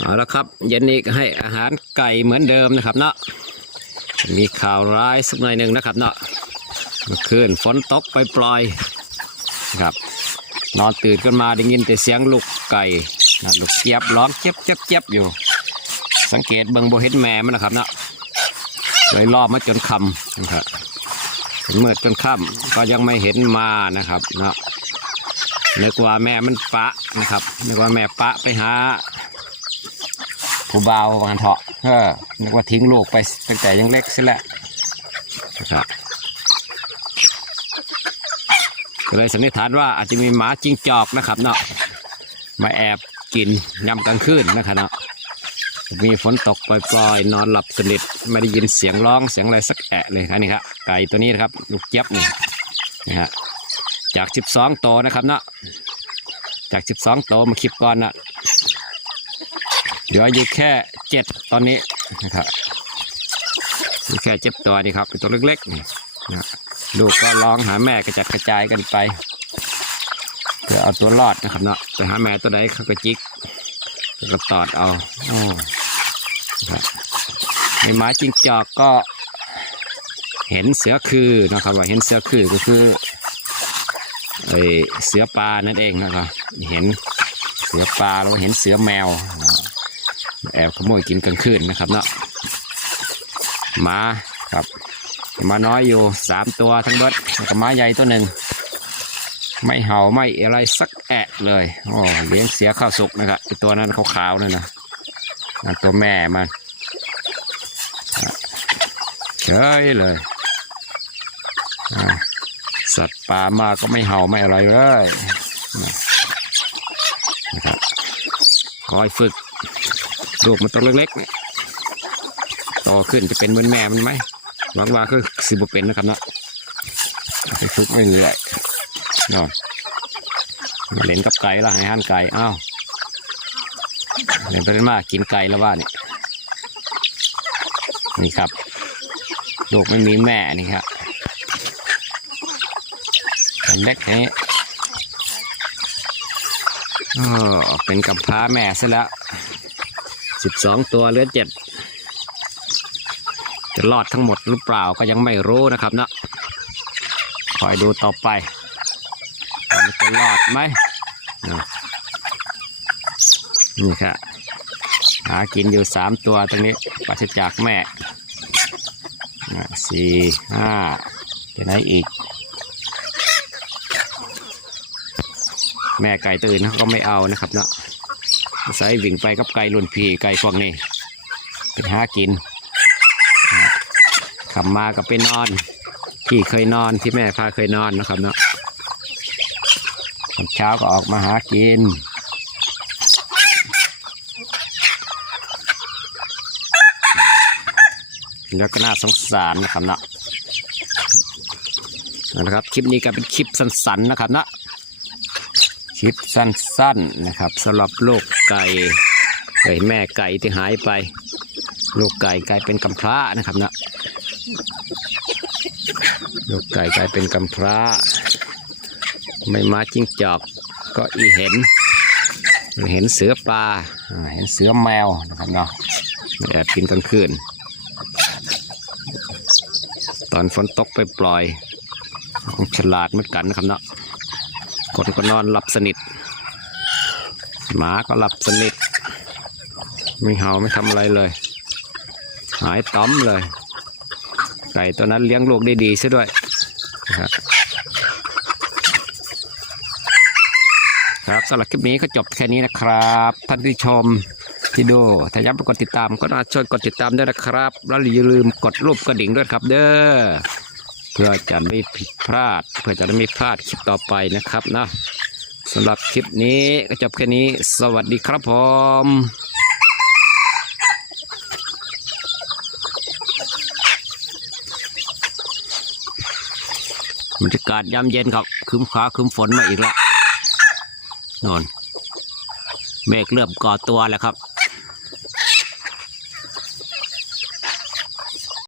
เอาละครับเย็นนี้ก็ให้อาหารไก่เหมือนเดิมนะครับเนาะมีข่าวร้ายสักหน่อยหนึ่งนะครับเนาะเมื่อคืนฝนตกปล่อยๆครับนอนตื่นขึ้นมาได้ยินแต่เสียงลูกไก่นะลูกเจี๊ยบร้องเจี๊ยบเจี๊ยบเจี๊ยบอยู่สังเกตเบิ่งโบเห็นแม่มันนะครับเนาะเลยรอมาจนค่ำนะครับเมื่อจนค่ำก็ยังไม่เห็นมานะครับเนาะนึกว่าแม่มันปะนะครับนึกว่าแม่ปะไปหาผู้บ่าววานเถาะนึกว่าทิ้งลูกไปตั้งแต่ยังเล็กสิแหละนะครับก็เลยสันนิษฐานว่าอาจจะมีหมาจิ้งจอกนะครับเนาะมาแอบกินยามกลางคืนนะครับเนาะมีฝนตกปล่อยๆนอนหลับสนิทไม่ได้ยินเสียงร้องเสียงอะไรสักแอะเลยครับนี่ครับไก่ตัวนี้นะครับลูกเจี๊ยบนี่นะฮะจาก12ตัวนะครับเนาะจาก12ตัวมาคลิปก่อนนะเหลืออยู่แค่7ตอนนี้นะครับมีแค่7ตัวนี่ครับเป็นตัวเล็กๆนี่นะลูกก็ร้องหาแม่กระจัดกระจายกันไปเพื่อเอาตัวรอดนะครับเนาะไปหาแม่ตัวใดเขาก็จิกก็ตอดเอาในหมาจิ้งจอกก็เห็นเสือคือนะครับว่าเห็นเสือคือก็คือเสือปลานั่นเองนะครับเห็นเสือปลาแล้วเห็นเสือแมวแอบขโมยกินกลางคืนนะครับเนาะหมาครับหมาน้อยอยู่3ตัวทั้งหมดกับหมาใหญ่ตัวหนึ่งไม่เห่าไม่อะไรสักแอะเลยโอ้เลี้ยงเสียข้าวสุกนะครับตัวนั้นขาวๆนั่นนะตัวแม่มันเฉยเลยสัตว์ป่ามาก็ไม่เห่าไม่อะไรเลยนะครับคอยฝึกลูกมันตัวเล็กๆโตขึ้นจะเป็นเหมือนแม่มันไหมหวังว่าก็สิบเป็นนะครับเนาะไปฝึกเรื่อยๆนอนเล่นกับไก่ละให้หันไก่อ้าวเล่นไปเล่นมากินไก่แล้วว่านี่ครับลูกไม่มีแม่นี่ครับเล็กนี้เป็นกำพร้าแม่ซะแล้ว12ตัวเหลือ7จะรอดทั้งหมดหรือเปล่าก็ยังไม่รู้นะครับเนาะคอยดูต่อไปมันจะรอดไหมนี่ครับหากินอยู่3ตัวตรงนี้ปราศจากแม่4 5จะไหนอีกแม่ไก่ตื่นเขาก็ไม่เอานะครับเนาะใส่วิ่งไปกับไก่ลุ่นพี่ไก่พวกนี้ไปหากินขับมาก็ไปนอนที่เคยนอนที่แม่พาเคยนอนนะครับเนาะเช้าก็ออกมาหากินแล้วก็น่าสงสารนะครับเนาะนะครับคลิปนี้ก็เป็นคลิปสั้นๆนะครับเนาะคลิปสั้นๆนะครับสำหรับลูกไก่แม่ไก่ที่หายไปลูกไก่กลายเป็นกำพร้านะครับเนาะลูกไก่กลายเป็นกำพร้าไม่มาจิ้งจอกก็เห็นเสือปลาเห็นเสือแมวนะครับเนาะแอบกินกลางคืนตอนฝนตกไปปล่อยคงฉลาดเหมือนกันนะครับเนาะคนก็นอนหลับสนิทหมาก็หลับสนิทไม่เห่าไม่ทำอะไรเลยหายต้อมเลยไก่ตัวนั้นเลี้ยงลูกได้ดีซะด้วยครับสำหรับคลิปนี้ก็จบแค่นี้นะครับท่านที่ชมที่ดูถ้าย้ำกดติดตามก็น่าช่วยกดติดตามด้วยนะครับแล้วอย่าลืมกดรูปกระดิ่งด้วยครับเด้อเพื่อจะไม่ผิดพลาดคลิปต่อไปนะครับนะสำหรับคลิปนี้ก็จบแค่นี้สวัสดีครับผมบรรยากาศยามเย็นครับครึ้มฟ้าครึ้มฝนมาอีกแล้วนอนเมฆเริ่มก่อตัวแล้วครับ